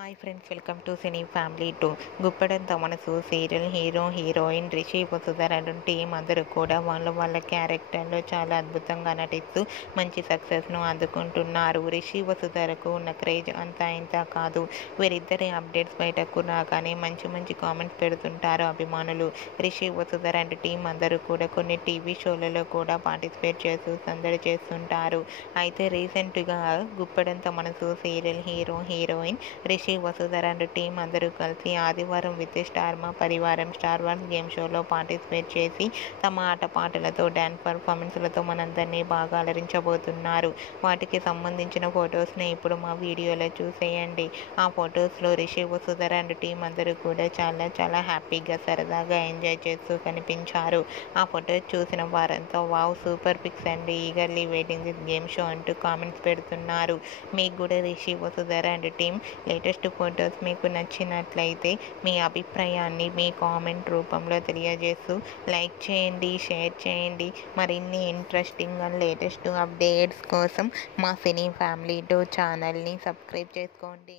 Hi friends, welcome to cine family 2. Guppedantha Manasu serial hero heroine Rishi Vasudhara team అందరూ కూడా వాళ్ళ క్యారెక్టర్లో చాలా అద్భుతంగా నటిస్తూ మంచి సక్సెస్ను అందుకుంటున్నారు. రిషి వసుధరకు ఉన్న క్రేజ్ అంతా ఇంత కాదు. వీరిద్దరి అప్డేట్స్ బయటకు రాగానే మంచి కామెంట్స్ పెడుతుంటారు అభిమానులు. రిషి వసుధర టీం అందరూ కూడా కొన్ని టీవీ షోలలో కూడా పార్టిసిపేట్ చేస్తూ సందడి చేస్తుంటారు. అయితే రీసెంట్గా Guppedantha Manasu serial hero heroine Rishi Vasudhara team అందరూ కలిసి ఆదివారం విత్ స్టార్ మా పరివారం స్టార్ వార్స్ గేమ్ షోలో పార్టిసిపేట్ చేసి తమ ఆటపాటలతో డ్యాన్స్ పర్ఫార్మెన్స్లతో మనందరినీ బాగా అలరించబోతున్నారు. వాటికి సంబంధించిన ఫొటోస్ని ఇప్పుడు మా వీడియోలో చూసేయండి. ఆ ఫొటోస్లో రిషి వసుధర టీం అందరూ కూడా చాలా హ్యాపీగా సరదాగా ఎంజాయ్ చేస్తూ కనిపించారు. ఆ ఫొటోస్ చూసిన వారంతా వావ్ సూపర్ పిక్స్ అండి, eagerly waiting this game show అంటూ కామెంట్స్ పెడుతున్నారు. మీకు కూడా Rishi Vasudhara team latest photos మీకు నచ్చినట్లయితే మీ అభిప్రాయాన్ని మీ కామెంట్ రూపంలో తెలియజేస్తూ లైక్ చేయండి, షేర్ చేయండి. మరిన్ని ఇంట్రెస్టింగ్ అండ్ లేటెస్ట్ అప్డేట్స్ కోసం మా సినీ ఫ్యామిలీ 2 ఛానల్ని సబ్స్క్రైబ్ చేసుకోండి.